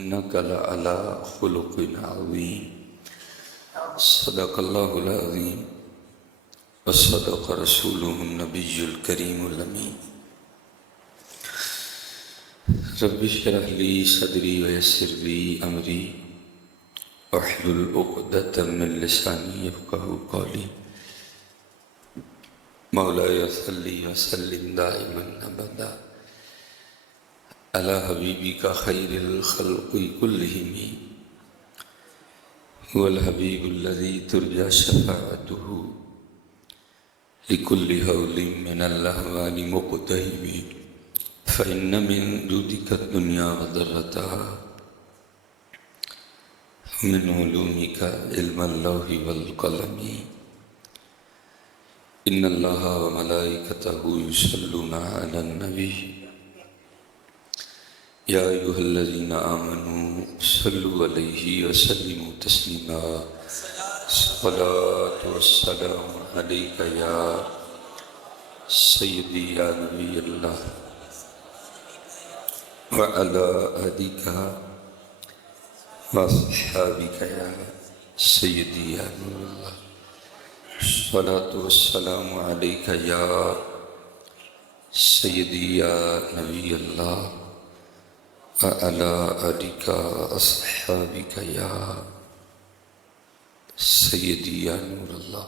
إنك لعلى خلق عظيم. صدق الله العظيم وصدق رسوله النبي الكريم الأمين. رب اشرح لي صدري ويسر لي أمري واحلل عقدة من لساني يفقهوا قولي. مولاي صل وسلم دائما أبدا على حبيبك خير الخلق كلهم هو الحبيب الذي ترجى شفاعته لكل هول من الأهوال مقتهب. فإن من جودك الدنيا وضرتها ومن علومك علم اللوح والقلم. إن الله وملائكته يصلون على النبي يا أيها الذين آمنوا صلوا عليه وسلموا تسليما. الصلاة والسلام عليك يا سيدي يا نبي الله وعلى آلك وأصحابك يا سيدي يا نور الله. الصلاة والسلام عليك يا سيدي يا نبي الله وعلى آلك وأصحابك يا سیدی یا نور اللہ.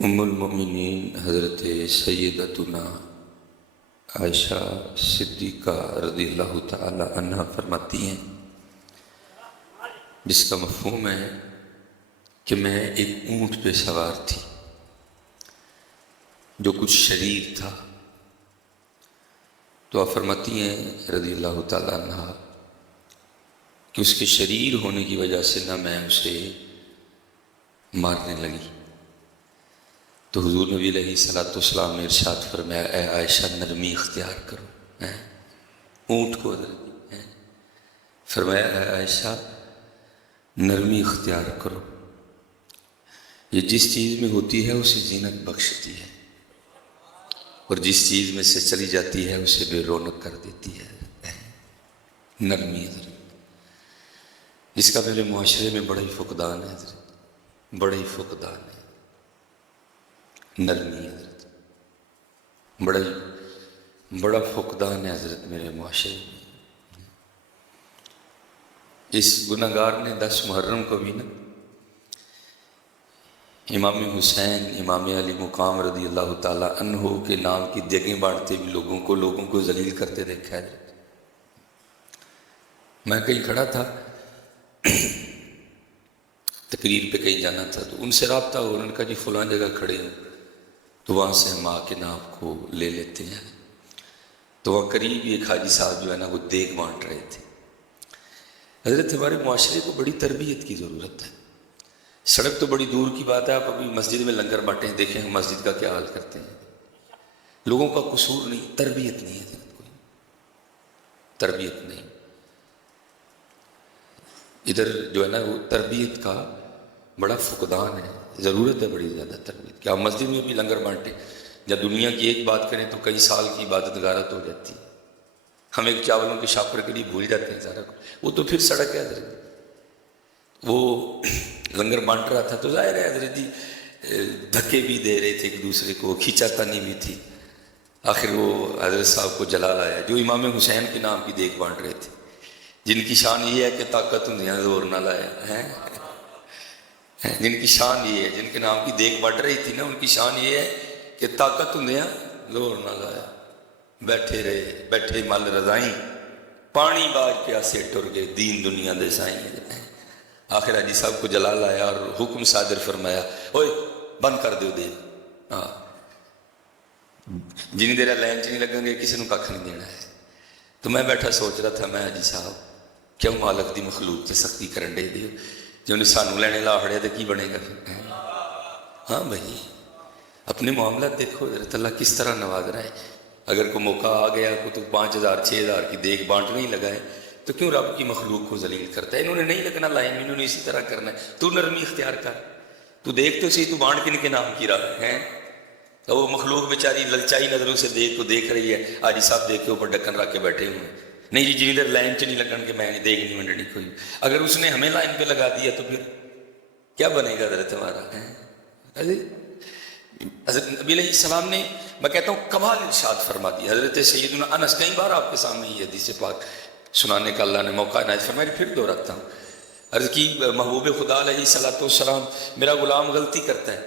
ام المؤمنین حضرت سیدتنا عائشہ صدیقہ رضی اللہ تعالی عنہ فرماتی ہیں، جس کا مفہوم ہے کہ میں ایک اونٹ پہ سوار تھی جو کچھ شریر تھا. تو آپ فرماتی ہیں رضی اللہ تعالیٰ عنہ کہ اس کے شریر ہونے کی وجہ سے نہ میں اسے مارنے لگی. تو حضور نبی علیہ الصلوۃ والسلام نے ارشاد فرمایا، اے عائشہ نرمی اختیار کرو. اونٹ کو فرمایا، اے عائشہ نرمی اختیار کرو، یہ جس چیز میں ہوتی ہے اسے زینت بخشتی ہے اور جس چیز میں سے چلی جاتی ہے اسے بے رونق کر دیتی ہے. نرمی حضرت، جس کا میرے معاشرے میں بڑا ہی فقدان ہے حضرت، بڑا ہی فقدان ہے. نرمی حضرت بڑا فقدان ہے حضرت میرے معاشرے میں. اس گناہ گار نے 10 محرم کو بھی نا امام حسین امام علی مقام رضی اللہ تعالیٰ عنہ کے نام کی جگہیں بانٹتے بھی لوگوں کو ذلیل کرتے دیکھا ہے. میں کہیں کھڑا تھا، تقریر پہ کہیں جانا تھا، تو ان سے رابطہ ہو، انہوں نے کہا جی فلاں جگہ کھڑے ہیں، تو وہاں سے ہم آ کے نا آپ کو لے لیتے ہیں. تو وہاں قریب ایک حاجی صاحب جو ہے نا وہ دیگ بانٹ رہے تھے. حضرت ہمارے معاشرے کو بڑی تربیت کی ضرورت ہے. سڑک تو بڑی دور کی بات ہے، آپ ابھی مسجد میں لنگر بانٹیں، دیکھیں ہم مسجد کا کیا حال کرتے ہیں. لوگوں کا قصور نہیں، تربیت نہیں ہے، کوئی تربیت نہیں. ادھر جو ہے نا وہ تربیت کا بڑا فقدان ہے، ضرورت ہے بڑی زیادہ تربیت. کیا ہم مسجد میں بھی لنگر بانٹیں، جب دنیا کی ایک بات کریں تو کئی سال کی عبادت غارت ہو جاتی ہے. ہم ایک چاولوں کے شاپر کے لیے بھول جاتے ہیں سارا کچھ. وہ تو پھر سڑک ہے حضرت. وہ لنگر بانٹ رہا تھا تو ظاہر ہے حضرت جی دھکے بھی دے رہے تھے ایک دوسرے کو، کھینچا تانی بھی تھی. آخر وہ حضرت صاحب کو جلال آیا جو امام حسین کے نام کی دیکھ بانٹ رہے تھے، جن کی شان یہ ہے کہ طاقت ہندیاں زور نہ لایا ہے. جن کی شان یہ ہے، جن کے نام کی دیکھ بانٹ رہی تھی نا، ان کی شان یہ ہے کہ طاقت ہندیاں زور نہ لایا. بیٹھے رہے، بیٹھے مل رضائیں، پانی باج پیاسے ٹر گئے، دین دنیا دے سائیں. آخر حاجی صاحب کو جلال آیا اور حکم صادر فرمایا، اوئے بند کر دیو دے. جنی دیر لائن چ نہیں لگیں گے کسی نے کھ نہیں دینا ہے. تو میں بیٹھا سوچ رہا تھا، میں حاجی صاحب کیوں مالک دی مخلوق سے سختی کرن دے دیو، جو انہیں سانو لینے لا ہڑے تو کی بنے گا. ہاں بھائی اپنے معاملات دیکھو، حضرت اللہ کس طرح نواز رہا ہے. اگر کوئی موقع آ گیا کو تو 5000 6000 کی دیکھ بانٹ نہیں لگائے تو کیوں رب کی مخلوق کو ذلیل کرتا ہے؟ انہوں نے نہیں لگنا لائن، انہوں نے اسی طرح کرنا ہے. تو نرمی اختیار کر، تو دیکھ تو صحیح، تو بانٹ کن کے نام کی رہا ہے. تو وہ مخلوق بیچاری للچائی نظروں سے دیکھ رہی ہے، حاجی صاحب دیکھ کے اوپر ڈکن رکھ کے بیٹھے ہوئے ہیں، نہیں جی جنہیں لائن چ نہیں لگن کہ میں دیکھ نہیں منڈنی کوئی. اگر اس نے ہمیں لائن پہ لگا دیا تو پھر کیا بنے گا حضرت ہمارا؟ حضرت نبی علیہ السلام نے، میں کہتا ہوں، کمال ارشاد فرما دیا. حضرت سیدنا انس کئی بار آپ کے سامنے یہ حدیث پاک سنانے کا اللہ نے موقع عنایت فرمایا، پھر دہراتا ہوں. عرض کی محبوب خدا علیہ الصلوۃ والسلام، میرا غلام غلطی کرتا ہے،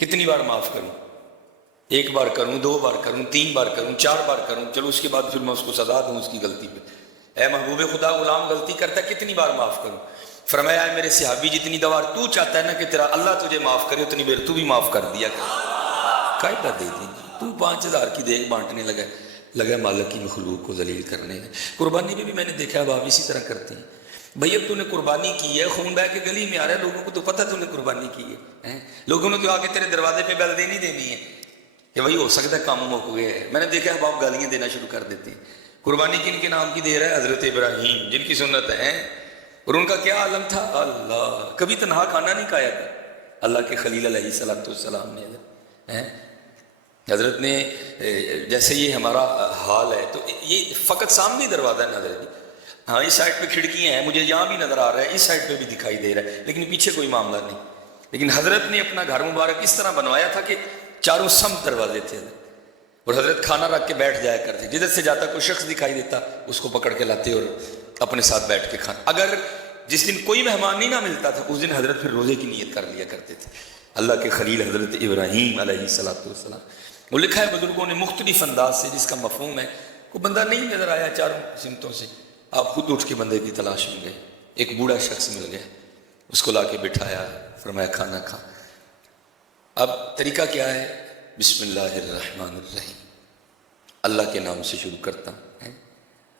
کتنی بار معاف کروں؟ ایک بار کروں، دو بار کروں، تین بار کروں، چار بار کروں، چلو اس کے بعد پھر میں اس کو سزا دوں اس کی غلطی پہ. اے محبوب خدا، غلام غلطی کرتا ہے، کتنی بار معاف کروں؟ فرمایا ہے میرے صحابی، جتنی دفعہ تو چاہتا ہے نا کہ تیرا اللہ تجھے معاف کرے، اتنی دیر تو بھی معاف کر دیا کر. قاعدہ دے دی، تو 5000 کی دیگ بانٹنے لگا مالک کی مخلوق کو ذلیل کرنے. قربانی میں بھی میں نے دیکھا ہے آپ اسی طرح کرتے ہیں. بھئی اب تو نے قربانی کی ہے، خون بہ کے گلی میں آ رہا ہے، لوگوں کو تو پتہ تو نے قربانی کی ہے، لوگوں نے تو آ کے تیرے دروازے پہ بیل دینی دینی ہے کہ بھائی ہو سکتا ہے کام ہو گیا ہے. میں نے دیکھا ہے آپ گالیاں دینا شروع کر دیتے ہیں. قربانی کن کے نام کی دے رہا ہے؟ حضرت ابراہیم، جن کی سنت ہے، اور ان کا کیا عالم تھا؟ اللہ، کبھی تنہا کھانا نہیں کھایا تھا اللہ کے خلیل علیہ الصلوۃ والسلام نے. حضرت نے جیسے یہ ہمارا حال ہے تو یہ فقط سامنے دروازہ ہے نظر جی، ہاں اس سائڈ پہ کھڑکیاں ہیں، مجھے یہاں بھی نظر آ رہا ہے، اس سائڈ پہ بھی دکھائی دے رہا ہے، لیکن پیچھے کوئی معاملہ نہیں. لیکن حضرت نے اپنا گھر مبارک اس طرح بنوایا تھا کہ چاروں سمت دروازے تھے، اور حضرت کھانا رکھ کے بیٹھ جایا کرتے، جدھر سے جاتا کوئی شخص دکھائی دیتا اس کو پکڑ کے لاتے اور اپنے ساتھ بیٹھ کے کھانا. اگر جس دن کوئی مہمان نہیں نہ ملتا تھا اس دن حضرت پھر روزے کی نیت کر لیا کرتے تھے. اللہ کے خلیل حضرت ابراہیم علیہ الصلوۃ والسلام. وہ لکھا ہے بزرگوں نے مختلف انداز سے، جس کا مفہوم ہے کوئی بندہ نہیں نظر آیا چاروں سمتوں سے، آپ خود اٹھ کے بندے کی تلاش میں گئے، ایک بوڑھا شخص مل گیا، اس کو لا کے بٹھایا، فرمایا کھانا کھا. اب طریقہ کیا ہے؟ بسم اللہ الرحمن الرحیم، اللہ کے نام سے شروع کرتا ہوں.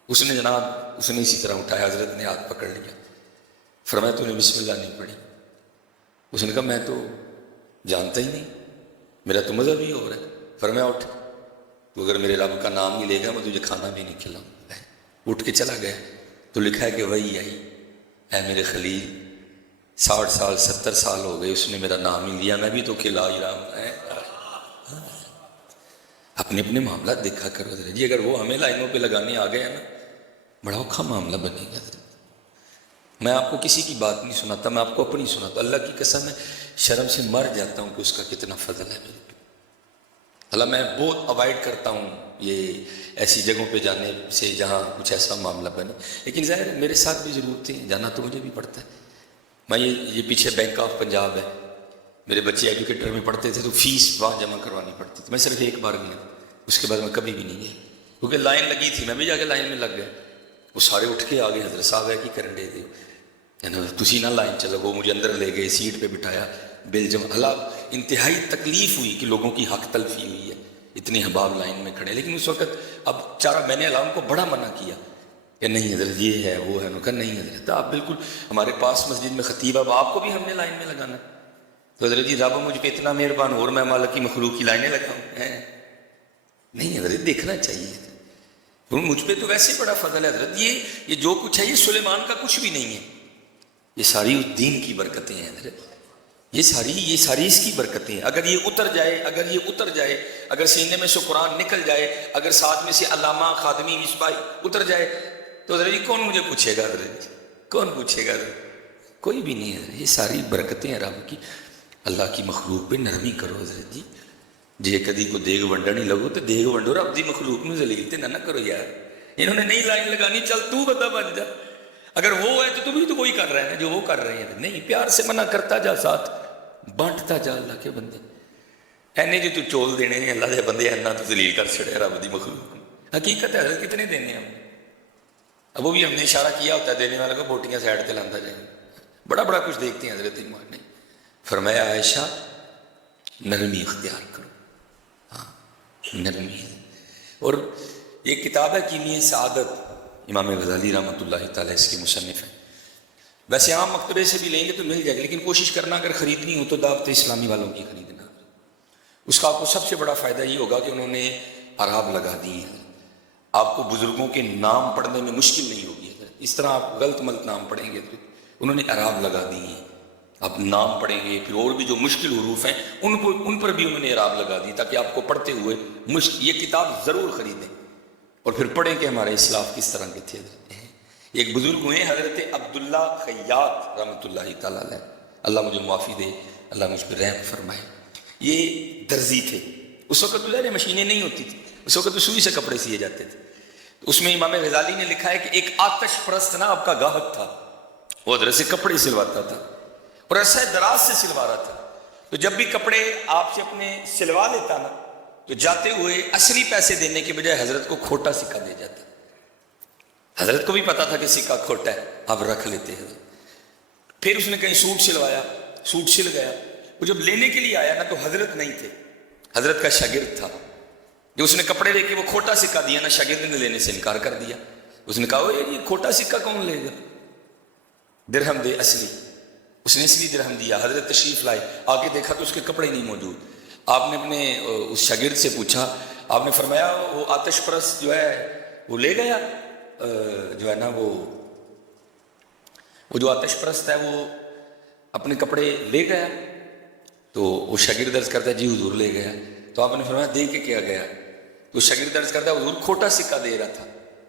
اس نے جناب اس نے اسی طرح اٹھایا، حضرت نے ہاتھ پکڑ لیا، فرمایا تو نے بسم اللہ نہیں پڑھی؟ اس نے کہا میں تو جانتا ہی نہیں، میرا تو مذہب ہی ہو رہا ہے. فرمایا اٹھ، تو اگر میرے رب کا نام ہی لے گا میں تجھے کھانا بھی نہیں کھلاؤں. اٹھ کے چلا گیا تو لکھا ہے کہ وہی آئی، اے میرے خلیل 60 سال 70 سال ہو گئے اس نے میرا نام ہی لیا، میں بھی تو کھلا ہی رہا ہوں. اپنے اپنے معاملات دیکھا کرو حضرت جی. اگر وہ ہمیں لائنوں پہ لگانے آ گیا نا بڑا اوکھا معاملہ بنے گا حضرت. میں آپ کو کسی کی بات نہیں سناتا، میں آپ کو اپنی سناتا. اللہ کی قسم ہے شرم سے مر جاتا ہوں کہ اس کا کتنا فضل ہے میرے پہ. اللہ میں بہت اوائڈ کرتا ہوں یہ ایسی جگہوں پہ جانے سے جہاں کچھ ایسا معاملہ بنے، لیکن ظاہر میرے ساتھ بھی ضرورت ہے، جانا تو مجھے بھی پڑتا ہے. میں یہ پیچھے بینک آف پنجاب ہے، میرے بچے ایجوکیٹر میں پڑھتے تھے تو فیس وہاں جمع کروانی پڑتی تھی. میں صرف ایک بار گیا، اس کے بعد میں کبھی بھی نہیں گیا، کیونکہ لائن لگی تھی، میں بھی جا کے لائن میں لگ گیا. وہ سارے اٹھ کے آگے، حضرت صاحب ہے کی کرن دے تسی نہ لائن چ لگو. مجھے اندر لے گئے، سیٹ پہ بٹھایا، بل جمع. اللہ انتہائی تکلیف ہوئی کہ لوگوں کی حق تلفی ہوئی ہے، اتنے احباب لائن میں کھڑے. لیکن اس وقت اب چارہ میں نے علام کو بڑا منع کیا کہ نہیں حضرت یہ ہے وہ ہے. انہوں نے کہا نہیں حضرت آپ بالکل ہمارے پاس مسجد میں خطیب، اب آپ کو بھی ہم نے لائن میں لگانا. تو حضرت جی رب مجھ پہ اتنا مہربان اور میں مالک کی مخلوق کی لائنیں لگاؤں؟ نہیں حضرت دیکھنا چاہیے، مجھ پہ تو ویسے بڑا فضل ہے حضرت. یہ جو کچھ ہے یہ سلیمان کا کچھ بھی نہیں ہے، یہ ساری اس دین کی برکتیں ہیں حضرت. یہ ساری اس کی برکتیں ہیں. اگر یہ اتر جائے، اگر سینے میں سے قرآن نکل جائے، اگر ساتھ میں سے علامہ خادمی مصباحی اتر جائے تو حضرت جی کون مجھے پوچھے گا حضرت؟ کون پوچھے گا حضرت؟ کوئی بھی نہیں ہے. یہ ساری برکتیں ہیں رب کی. اللہ کی مخلوق پہ نرمی کرو حضرت جی. جے کدی کو دیگ ونڈن ہی لگو تو دیگ ونڈو، رب دی مخلوق میں ذلیل تے نہ کرو یار. انہوں نے نہیں لائن لگانی، چل تو بتا بن جا. اگر وہ ہے تو تم بھی تو وہی کر رہے ہیں جو وہ کر رہے ہیں. نہیں، پیار سے منع کرتا جا، ساتھ بانٹتا جا. اللہ کے بندے اینے جو تو چول دینے ہیں اللہ دے بندے اینا تو ذلیل کر چھڑے رب دی مخلوق. حقیقت ہے حضرت کتنے دینے ہم. اب وہ بھی ہم نے اشارہ کیا ہوتا ہے دینے والا کو بوٹیاں سائڈ پہ لاندہ جائیں. بڑا کچھ دیکھتے ہیں حضرت ایمان نے. فرمایا عائشہ نرمی اختیار کرو. ہاں نرمی. اور یہ کتاب ہے کیمیہ سعادت، امام غزالی رحمۃ اللہ تعالیٰ اس کے مصنف ہیں. ویسے عام مکتبے سے بھی لیں گے تو مل جائے گا، لیکن کوشش کرنا اگر خریدنی ہو تو دعوت اسلامی والوں کی خریدنا. اس کا آپ کو سب سے بڑا فائدہ یہ ہوگا کہ انہوں نے اعراب لگا دی ہیں. آپ کو بزرگوں کے نام پڑھنے میں مشکل نہیں ہوگی. اس طرح آپ غلط ملت نام پڑھیں گے تو انہوں نے اعراب لگا دی ہیں. آپ نام پڑھیں گے، پھر اور بھی جو مشکل حروف ہیں ان پر بھی انہوں نے اعراب لگا دی تاکہ آپ کو پڑھتے ہوئے یہ کتاب ضرور خریدیں اور پھر پڑھیں کہ ہمارے اسلاف کس طرح کے تھے۔ ایک بزرگ ہوئے حضرت عبداللہ خیاط رحمۃ اللہ تعالیٰ علیہ، اللہ مجھے معافی دے، اللہ مجھ پہ رحم فرمائے۔ یہ درزی تھے، اس وقت تو مشینیں نہیں ہوتی تھی، اس وقت تو سوئی سے کپڑے سیے جاتے تھے۔ تو اس میں امام غزالی نے لکھا ہے کہ ایک آتش پرست نا آپ کا گاہک تھا، وہ حضرت سے کپڑے سلواتا تھا اور عرصہ دراز سے سلوا رہا تھا، تو جب بھی کپڑے آپ سے اپنے سلوا لیتا نا تو جاتے ہوئے اصلی پیسے دینے کے بجائے حضرت کو کھوٹا سکہ دے جاتا۔ حضرت کو بھی پتا تھا کہ سکہ کھوٹا ہے، آپ رکھ لیتے ہیں۔ پھر اس نے کہیں سوٹ سلوایا، سوٹ سل گیا، وہ جب لینے کے لیے آیا نا تو حضرت نہیں تھے، حضرت کا شاگرد تھا۔ جو اس نے کپڑے لے کے وہ کھوٹا سکہ دیا نا، شاگرد نے لینے سے انکار کر دیا۔ اس نے کہا یہ کھوٹا سکہ کون لے گا، درہم دے اصلی۔ اس نے اصلی درہم دیا، حضرت تشریف لائے، آگے دیکھا تو اس کے کپڑے نہیں موجود۔ آپ نے اپنے اس شاگرد سے پوچھا، آپ نے فرمایا وہ آتش پرست جو ہے وہ لے گیا، جو ہے نا وہ جو آتش پرست ہے وہ اپنے کپڑے لے گیا؟ تو وہ شاگرد عرض کرتا ہے جی حضور لے گیا۔ تو آپ نے فرمایا دے کے کیا گیا؟ تو شاگرد عرض کرتا ہے حضور کھوٹا سکہ دے رہا تھا،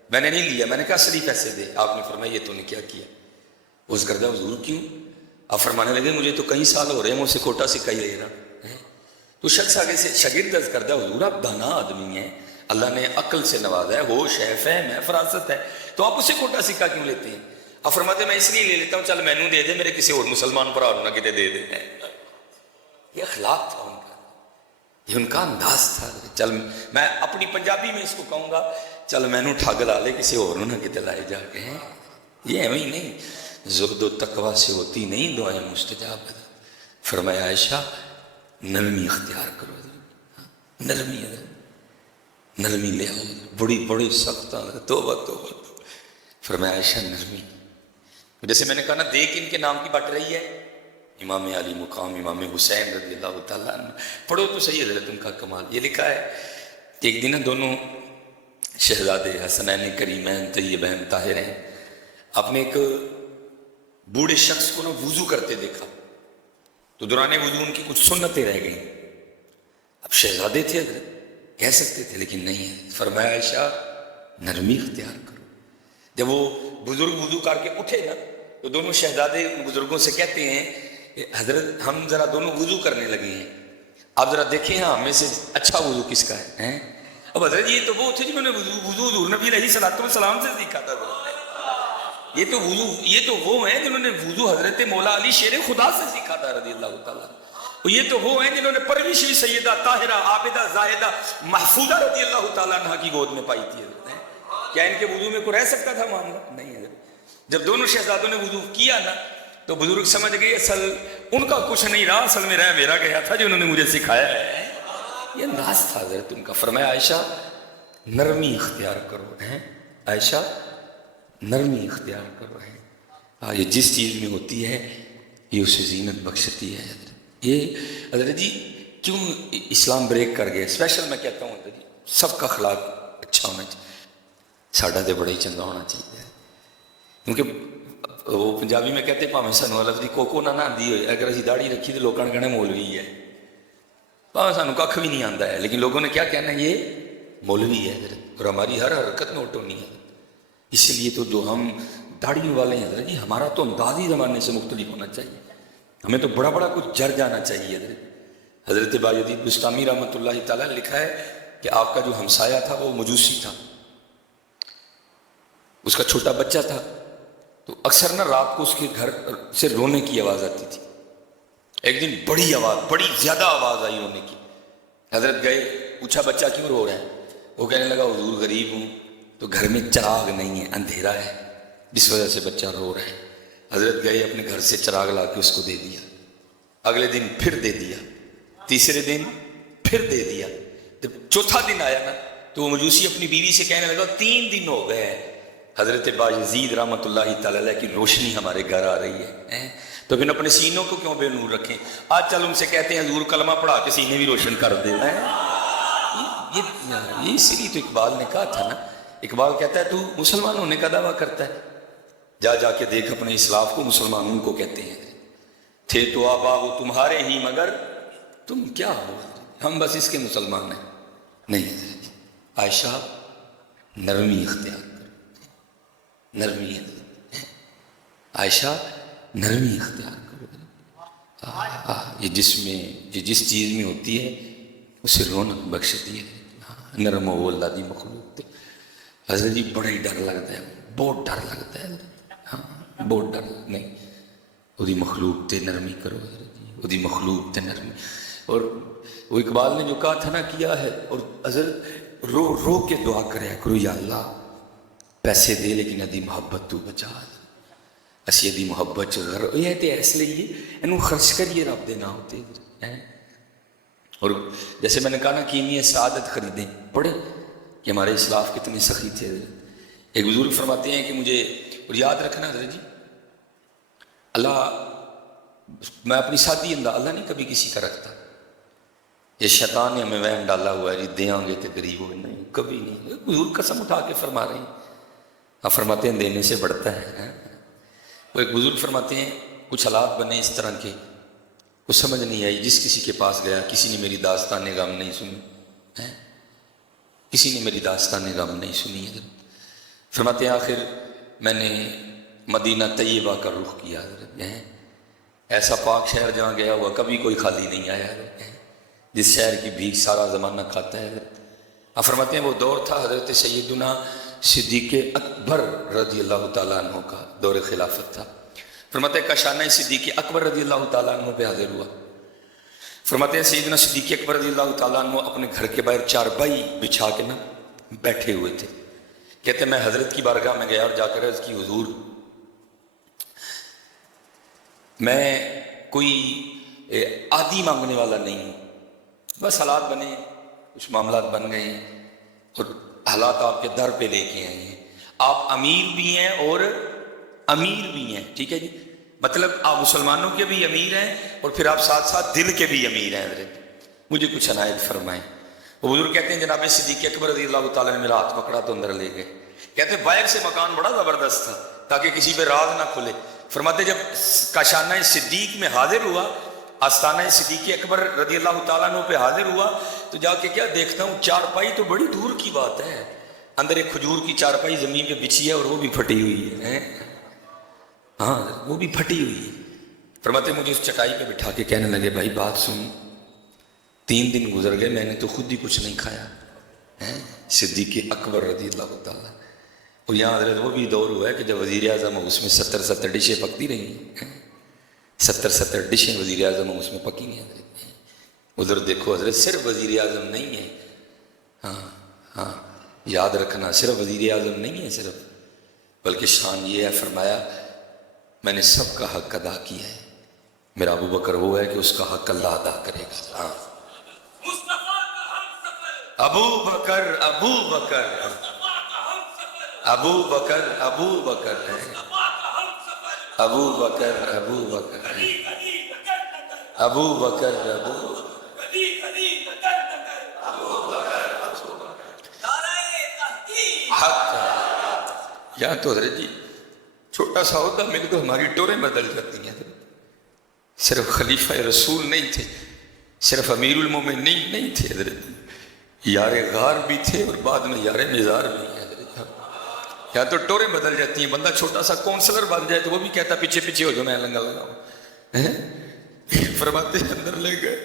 میں نے نہیں لیا، میں نے کہا اصلی پیسے دے۔ آپ نے فرمایا یہ تو نے کیا کیا؟ وہ عرض کرتا ہے حضور کیوں؟ آپ فرمانے لگے مجھے تو کئی سال ہو رہے ہیں مجھ سے کھوٹا سکہ ہی لے رہا۔ تو شخص آگے سے شاگرد عرض کرتا ہے حضور آپ دانا آدمی ہیں، اللہ نے عقل سے نوازا ہے، ہوش ہے، فہم ہے، فراست ہے، تو آپ اسے کھوٹا سکہ کیوں لیتے ہیں؟ آپ فرماتے ہیں میں اس لیے لے لیتا ہوں چل مینوں دے دے، میرے کسی اور مسلمان پر اور نہ کتے دے دے۔ یہ اخلاق تھا ان کا، یہ ان کا انداز تھا۔ چل میں اپنی پنجابی میں اس کو کہوں گا چل مینوں ٹھگ لا لے، کسی اور نہ کتے لائے جا کے۔ یہ ایویں ہی نہیں، زہد و تقوی سے ہوتی نہیں دعائیں مستجاب۔ فرمایا عائشہ نرمی اختیار کرو، نرمی لے آؤ، بڑی سخت توبہ توبہ۔ فرمایا عائشہ نرمی، جیسے میں نے کہا نا دیکھ ان کے نام کی بٹ رہی ہے، امام علی مقام امام حسین رضی اللہ تعالیٰ عنہ، پڑھو تو صحیح حضرت ان کا کمال۔ یہ لکھا ہے کہ ایک دن دونوں شہزادے حسنین کریمین طیبین طاہرین اپنے ایک بوڑھے شخص کو نا وضو کرتے دیکھا، تو دوران وضو ان کی کچھ سنتیں رہ گئیں۔ اب شہزادے تھے حضرت، کہہ سکتے تھے لیکن نہیں ہے۔ فرمایا عائشہ نرمی اختیار کرو۔ جب وہ بزرگ وضو کر کے اٹھے نا تو دونوں شہزادے ان بزرگوں سے کہتے ہیں حضرت ہم ذرا دونوں وضو کرنے لگے ہیں، آپ ذرا دیکھیں ہاں ہمیں سے اچھا وضو کس کا ہے۔ اب حضرت یہ تو وہ تھے جنہوں نے وضو حضور نبی علیہ الصلوۃ والسلام سے سیکھا تھا۔ یہ تو وہ ہیں جنہوں نے وضو حضرت مولا علی شیر خدا سے سیکھا تھا رضی اللہ تعالیٰ۔ اور یہ تو وہ ہیں جنہوں نے پرورش سیدہ طاہرہ عابدہ زاہدہ محفوظہ رضی اللہ تعالیٰ عنہ کی گود میں پائی تھی۔ کیا ان کے وضو میں کوئی رہ سکتا تھا معاملہ؟ نہیں ہے۔ جب دونوں شہزادوں نے وضو کیا نا تو بزرگ سمجھ گئے اصل ان کا کچھ نہیں رہا، اصل میں رہ میرا گیا تھا جو انہوں نے مجھے سکھایا ہے۔ یہ انداز تھا حضرت ان کا۔ فرمایا عائشہ نرمی اختیار کرو، عائشہ نرمی اختیار کرو۔ یہ جس چیز میں ہوتی ہے یہ اسے زینت بخشتی ہے۔ یہ حضرت جی کیوں اسلام بریک کر گئے؟ اسپیشل میں کہتا ہوں حضرت جی سب کا اخلاق اچھا ہونا چاہیے، ساڈا تو بڑا ہی چنگا ہونا چاہیے، کیونکہ وہ پنجابی میں کہتے پاویں سانوں لفظ دی کوکو نہ آندی ہوئے، اگر اسی داڑھی رکھی تو لوگوں نے کہنا مولوی ہے، پاویں سانوں کھ بھی نہیں آتا ہے، لیکن لوگوں نے کیا کہنا یہ مولوی ہے حضرت، اور ہماری ہر حرکت نوٹ ہونی ہے۔ اسی لیے تو جو ہم داڑھی والے ہیں حضرت جی ہمارا تو انداز ہی زمانے سے مختلف ہونا چاہیے، ہمیں تو بڑا بڑا کچھ جر جانا چاہیے حضرت۔ حضرت باجدید بسطامی رحمۃ اللہ تعالیٰ نے لکھا ہے کہ آپ کا جو ہمسایہ تھا وہ مجوسی تھا، اس کا چھوٹا بچہ تھا، تو اکثر نا رات کو اس کے گھر سے رونے کی آواز آتی تھی۔ ایک دن بڑی زیادہ آواز آئی رونے کی۔ حضرت گئے، پوچھا بچہ کیوں رو رہا ہے؟ وہ کہنے لگا حضور غریب ہوں تو گھر میں چراغ نہیں ہے، اندھیرا ہے، جس وجہ سے بچہ رو رہا ہے۔ حضرت گئے اپنے گھر سے چراغ لا کے اس کو دے دیا، اگلے دن پھر دے دیا، تیسرے دن پھر دے دیا۔ جب چوتھا دن آیا نا تو وہ مجوسی اپنی بیوی سے کہنے لگا 3 دن ہو گئے ہیں حضرت باجزید رحمۃ اللہ تعالیٰ علیہ کی روشنی ہمارے گھر آ رہی ہے، تو پھر اپنے سینوں کو کیوں بے نور رکھیں؟ آج چل ان سے کہتے ہیں حضور کلمہ پڑھا کے سینے بھی روشن کر دے۔ یہ اسی لیے تو اقبال نے کہا تھا نا، اقبال کہتا ہے تو مسلمان ہونے کا دعویٰ کرتا ہے، جا کے دیکھ اپنے اسلاف کو مسلمانوں کو کہتے ہیں۔ تھے تو آبا وہ تمہارے ہی مگر تم کیا ہو، ہم بس اس کے مسلمان ہیں نہیں۔ عائشہ نرمی اختیار کرو، نرمی، عائشہ نرمی اختیار کرو، یہ جس چیز میں ہوتی ہے اسے رونق بخشتی ہے۔ نرم و اللہ دی مخلوق تے حضرت جی بڑا ہی ڈر لگتا ہے، بہت ڈر لگتا ہے، ہاں بہت ڈر نہیں، وہ مخلوق تے نرمی کرو حضرت جی، وہ مخلوق تے نرمی۔ اور وہ اقبال نے جو کہا تھا نا کیا ہے، اور حضرت رو رو کے دعا کریا کرو، یا اللہ پیسے دے لیکن ادی محبت تو بچا، اسی ادی محبت یہ تے اس لیے انہوں خرچ کریے رب دے نام تے۔ اور جیسے میں نے کہا نا کیمیا سعادت خریدیں، پڑھے کہ ہمارے اسلاف کتنے سخی تھے۔ ایک بزرگ فرماتے ہیں کہ مجھے، اور یاد رکھنا حضرت جی، اللہ، میں اپنی سادھی اللہ نہیں کبھی کسی کا رکھتا، یہ شیطان نے ہمیں وہم ڈالا ہوا ہے جی دیاں گے تو غریب ہو، نہیں کبھی نہیں۔ بزرگ قسم اٹھا کے فرما رہے ہیں، آپ فرماتے ہیں دینے سے بڑھتا ہے۔ وہ ایک بزرگ فرماتے ہیں کچھ حالات بنے اس طرح کے، وہ سمجھ نہیں آئی، جس کسی کے پاس گیا کسی نے میری داستان غم نہیں سنی، کسی نے میری داستان غم نہیں سنی۔ فرماتے ہیں آخر میں نے مدینہ طیبہ کا رخ کیا، ایسا پاک شہر جہاں گیا ہوا کبھی کوئی خالی نہیں آیا، جس شہر کی بھیک سارا زمانہ کھاتا ہے۔ آپ فرماتے ہیں وہ دور تھا حضرت سیدنا صدیق اکبر رضی اللہ تعالیٰ عنہ کا دور خلافت تھا۔ فرماتے ہیں کاشانہ صدیق اکبر رضی اللہ تعالیٰ عنہ پہ حاضر ہوا۔ فرماتے ہیں سیدنا صدیق اکبر رضی اللہ تعالیٰ عنہ اپنے گھر کے باہر چارپائی بچھا کے نا بیٹھے ہوئے تھے۔ کہتے ہیں میں حضرت کی بارگاہ میں گیا اور جا کر عرض کی حضور میں کوئی عادی مانگنے والا نہیں ہوں، بس حالات بنے، کچھ معاملات بن گئے ہیں اور حالات آپ کے در پہ لے کے آئے ہیں، آپ امیر بھی ہیں اور امیر بھی ہیں، ٹھیک ہے جی، مطلب آپ مسلمانوں کے بھی امیر ہیں اور پھر آپ ساتھ ساتھ دل کے بھی امیر ہیں، حضرت مجھے کچھ عنایت فرمائیں۔ وہ بزرگ کہتے ہیں جناب صدیق اکبر رضی اللہ تعالیٰ نے میرا ہاتھ پکڑا تو اندر لے گئے۔ کہتے ہیں باہر سے مکان بڑا زبردست تھا تاکہ کسی پہ راز نہ کھلے۔ فرماتے جب کاشانہ صدیق میں حاضر ہوا، آستانہ صدیق اکبر رضی اللہ تعالیٰ عنہ پہ حاضر ہوا تو جا کے کیا دیکھتا ہوں چارپائی تو بڑی دور کی بات ہے، اندر ایک کھجور کی چارپائی زمین پہ بچھی ہے اور وہ بھی پھٹی ہوئی ہے، ہاں وہ بھی پھٹی ہوئی ہے۔ فرماتے مجھے اس چٹائی پہ بٹھا کے کہنے لگے بھائی بات سن، 3 دن گزر گئے میں نے تو خود ہی کچھ نہیں کھایا، صدیق اکبر رضی اللہ تعالیٰ۔ اور یہاں حضرت وہ بھی دور ہوا ہے کہ جب وزیر اعظم اس میں 70 ڈشیں پکتی رہی ہیں، 70 ڈشیں وزیر اعظم اس میں پکی نہیں حضرت۔ ادھر دیکھو حضرت صرف وزیر اعظم نہیں ہے، ہاں یاد رکھنا صرف وزیر اعظم نہیں ہے صرف، بلکہ شان یہ ہے فرمایا میں نے سب کا حق ادا کیا ہے، میرا ابو بکر وہ ہے کہ اس کا حق اللہ ادا کرے گا۔ ہاں ابو بکر ابو بکر ابو بکر ابو بکر ہے، ابو بکر ابو بکر ہے، ابو بکر ابو حق۔ یہاں تو حضرت جی چھوٹا سا عہدہ مل تو ہماری ٹوریں بدل جاتی ہیں، صرف خلیفہ رسول نہیں تھے، صرف امیر المومنین نہیں تھے حضرت، یار غار بھی تھے اور بعد میں یار مزار بھی ہیں حضرت۔ یہاں تو ٹوریں بدل جاتی ہیں، بندہ چھوٹا سا کونسلر بن جائے تو وہ بھی کہتا پیچھے پیچھے ہو جو میں لنگا لگاؤں۔ فرماتے اندر لے گئے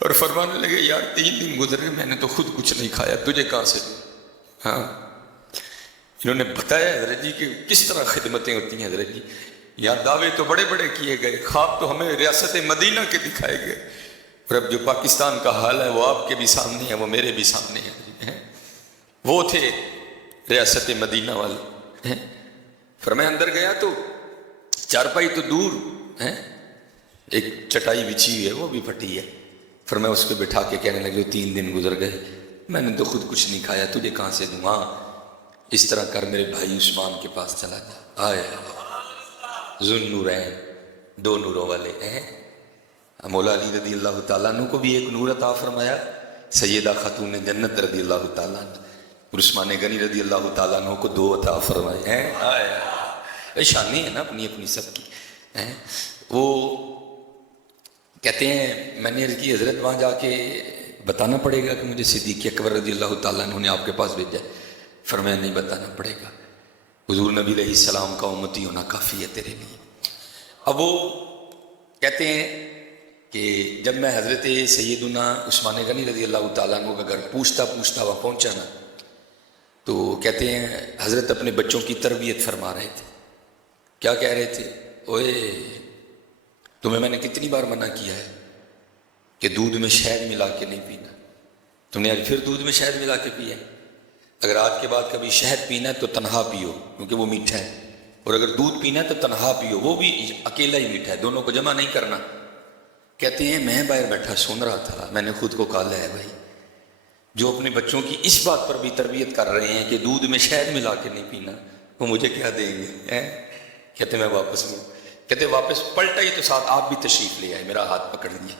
اور فرمانے لگے یار 3 دن گزر گئے میں نے تو خود کچھ نہیں کھایا، تجھے کہاں سے دوں؟ ہاں انہوں نے بتایا حضرت جی کہ کس طرح خدمتیں ہوتی ہیں حضرت جی، یہاں دعوے تو بڑے بڑے کیے گئے، خواب تو ہمیں ریاست مدینہ کے دکھائے گئے، اور اب جو پاکستان کا حال ہے وہ آپ کے بھی سامنے ہے، وہ میرے بھی سامنے ہے۔ وہ تھے ریاست مدینہ والے، فرمایا اندر گیا تو چارپائی تو دور ہے، ایک چٹائی بچھی ہوئی ہے وہ بھی پھٹی ہے۔ فرمایا اس پہ بٹھا کے کہنے لگے 3 دن گزر گئے میں نے تو خود کچھ نہیں کھایا، تجھے کہاں سے دوں؟ ہاں اس طرح کر میرے بھائی عثمان کے پاس چلا جا، آئے ذو النورین، 2 نوروں والے ہیں۔ مولا علی رضی اللہ تعالیٰ عنہ کو بھی ایک نور عطا فرمایا، سیدہ خاتون جنت رضی اللہ تعالیٰ عنہ، اور عثمان غنی رضی اللہ تعالیٰ عنہ کو 2 عطا فرمائے ہیں۔ شانی ہے نا اپنی اپنی سب کی۔ وہ کہتے ہیں میں نے عرض کی حضرت وہاں جا کے بتانا پڑے گا کہ مجھے صدیق اکبر رضی اللہ تعالیٰ عنہ نے آپ کے پاس بھیجا ہے؟ فرمایا نہیں بتانا پڑے گا، حضور نبی علیہ السلام کا امتی ہونا کافی ہے تیرے لیے۔ اب وہ کہتے ہیں کہ جب میں حضرت سیدنا عثمان غنی رضی اللہ تعالیٰ عنہ کا گھر پوچھتا وہاں پہنچا نا، تو کہتے ہیں حضرت اپنے بچوں کی تربیت فرما رہے تھے۔ کیا کہہ رہے تھے؟ اوے تمہیں میں نے کتنی بار منع کیا ہے کہ دودھ میں شہد ملا کے نہیں پینا، تم نے آج پھر دودھ میں شہد ملا کے پیا ہے۔ اگر آج کے بعد کبھی شہد پینا ہے تو تنہا پیو کیونکہ وہ میٹھا ہے، اور اگر دودھ پینا ہے تو تنہا پیو، وہ بھی اکیلا ہی میٹھا ہے، دونوں کو جمع نہیں کرنا۔ کہتے ہیں میں باہر بیٹھا سن رہا تھا، میں نے خود کو کہا ہے بھائی جو اپنے بچوں کی اس بات پر بھی تربیت کر رہے ہیں کہ دودھ میں شہد ملا کے نہیں پینا، وہ مجھے کیا دیں گے؟ کہتے میں واپس میں کہتے واپس پلٹا ہی تو ساتھ آپ بھی تشریف لے آئے، میرا ہاتھ پکڑ لیا۔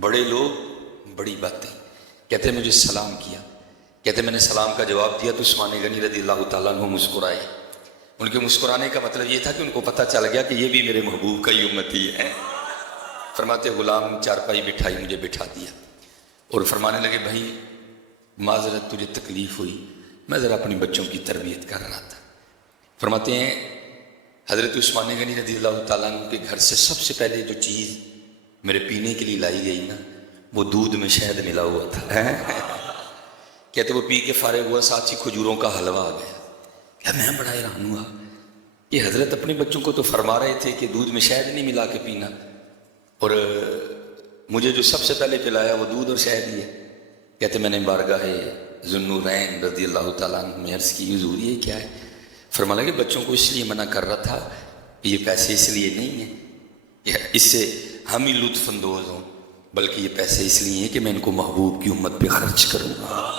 بڑے لوگ بڑی باتیں۔ کہتے مجھے سلام کیا، کہتے میں نے سلام کا جواب دیا تو عثمان غنی رضی اللہ تعالیٰ عنہ مسکرائے۔ ان کے مسکرانے کا مطلب یہ تھا کہ ان کو پتہ چل گیا کہ یہ بھی میرے محبوب کا ہی امتی ہے۔ فرماتے غلام چارپائی بٹھائی، مجھے بٹھا دیا اور فرمانے لگے بھائی معذرت تجھے تکلیف ہوئی، میں ذرا اپنی بچوں کی تربیت کر رہا تھا۔ فرماتے ہیں حضرت عثمان غنی رضی اللہ تعالیٰ عنہ کے گھر سے سب سے پہلے جو چیز میرے پینے کے لیے لائی گئی نا، وہ دودھ میں شہد ملا ہوا تھا۔ کہتے وہ پی کے فارغ ہوا، ساتھ ہی کھجوروں کا حلوہ آ گیا۔ کیا میں بڑا حیران ہوا کہ حضرت اپنے بچوں کو تو فرما رہے تھے کہ دودھ میں شہد نہیں ملا کے پینا، اور مجھے جو سب سے پہلے پلایا وہ دودھ اور شہد ہی ہے۔ کہتے میں نے بارگاہ ذو النورین رضی اللہ تعالیٰ عنہ میں عرض کی حضور یہ کیا ہے؟ فرمایا کہ بچوں کو اس لیے منع کر رہا تھا کہ یہ پیسے اس لیے نہیں ہیں کہ اس سے ہم ہی لطف اندوز ہوں، بلکہ یہ پیسے اس لیے ہیں کہ میں ان کو محبوب کی امت پہ خرچ کروں گا۔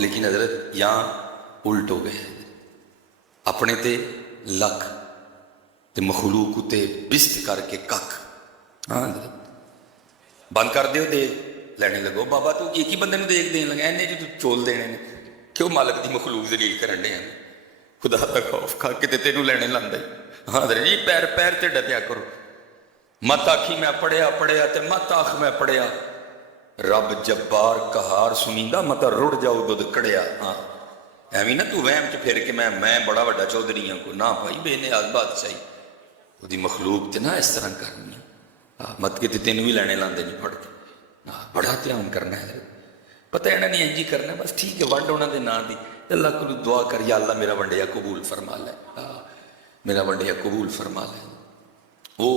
لیکن حضرت یہاں الٹ ہو گئے، اپنے تے لکھ تے مخلوق تے بست کر کے کک۔ ہاں بند کر دیو دے لینے لگو، بابا تو ایک ہی بندے نو دیکھ دین لگا، اینے جو تو چول دینے نے، کیوں مالک دی مخلوق ذلیل کرن دے ہیں؟ خدا دا خوف کھا کے تے تینوں لینے لاندے۔ ہاں حضرت جی پیر پیر تے ڈٹیا کرو، مت آکھی میں پڑھیا تے مت آکھ میں پڑھیا، رب جبار قہار سنیندہ مت رڑ جاؤ دودھ کڑیا۔ ہاں ایویں نہ تو وہم چ پھر کہ میں بڑا بڑا چودھری ہوں، کو نہ بھائی بے نیاز بادشاہی وہ دی مخلوق تے نہ اس طرح کرنی، مت کے تے تینوں بھی لینے لاندے نہیں پڑھ کے، بڑا دھیان کرنا ہے، پتہ ہے نہیں انجی کرنا، بس ٹھیک ہے ونڈ انہاں دے نا دی، اللہ کو دعا کر یا اللہ میرا ونڈیا قبول فرما لے، میرا ونڈیا قبول فرما لے۔ وہ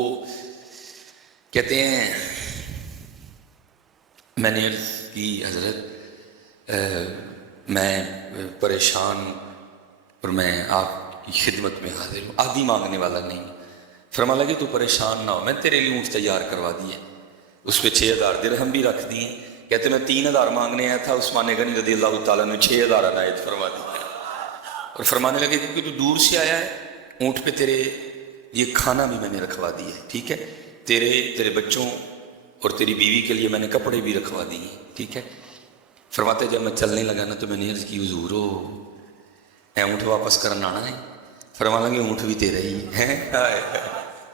کہتے ہیں میں نے عرض کی حضرت میں پریشان ہوں اور میں آپ کی خدمت میں حاضر ہوں، آدھی مانگنے والا نہیں۔ فرما لگے تو پریشان نہ ہو، میں تیرے لیے اونٹ تیار کروا دیے، اس پہ 6000 درہم بھی رکھ دیے۔ کہتے میں 3000 مانگنے آیا تھا، عثمان غنی رضی اللہ تعالیٰ نے 6000 عنایت فرما دی، اور فرمانے لگے کیونکہ تو دور سے آیا ہے، اونٹ پہ تیرے یہ کھانا بھی میں نے رکھوا دیا ہے، ٹھیک ہے، تیرے بچوں اور تیری بیوی کے لیے میں نے کپڑے بھی رکھوا دیے، ٹھیک ہے۔ فرماتے جب میں چلنے لگا نا تو میں نے عرض کی حضور اے اونٹ واپس کرنا آنا ہے؟ فرما لیں گے اونٹ بھی تیرا ہی ہے،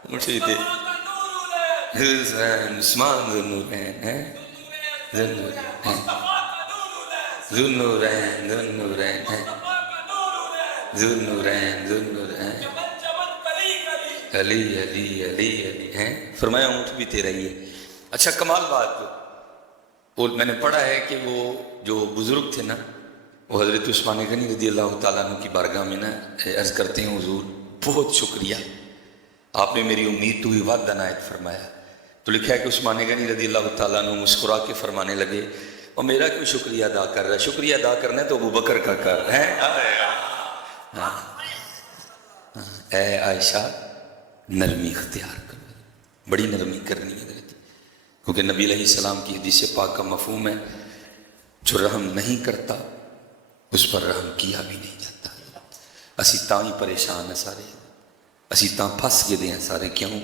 اونٹ بھی تیرا، عثمان ذو النورین ہے، ذو النورین ہے، ذو النورین علی علی علی علی ہیں، فرمایا اونٹ بھی تیرا ہی ہے۔ اچھا کمال بات وہ میں نے پڑھا ہے کہ وہ جو بزرگ تھے نا، وہ حضرت عثمان غنی رضی اللہ تعالیٰ عنہ کی بارگاہ میں نا عرض کرتے ہیں حضور بہت شکریہ، آپ نے میری امید تو ہی وعدہ عنایت فرمایا۔ تو لکھا ہے کہ عثمان غنی رضی اللہ تعالیٰ عنہ مسکرا کے فرمانے لگے اور میرا کیوں شکریہ ادا کر رہا ہے؟ شکریہ ادا کرنا ہے تو ابو بکر کا کر ہے۔ اے عائشہ نرمی اختیار کرو، بڑی نرمی کرنی ہے حضرت، کیونکہ نبی علیہ السلام کی حدیث پاک کا مفہوم ہے جو رحم نہیں کرتا اس پر رحم کیا بھی نہیں جاتا۔ اسی تاں ہی پریشان ہیں سارے، اسی تاں پھس گئے ہیں سارے، کیوں؟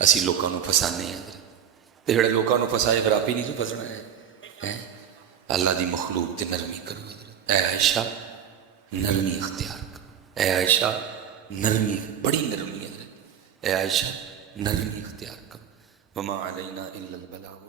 اسی لوگوں کو پھسانے ہیں حضرت، تے جڑے لوگوں کو پھسائے پھر آپ ہی نہیں تو پھسنا ہے۔ اللہ دی مخلوق تے نرمی کرو حضرت، اے عائشہ نرمی اختیار کرو، اے عائشہ نرمی، بڑی نرمی حضرت، اے عائشہ نرمی اختیار کرو، وما علینا الا البلاغ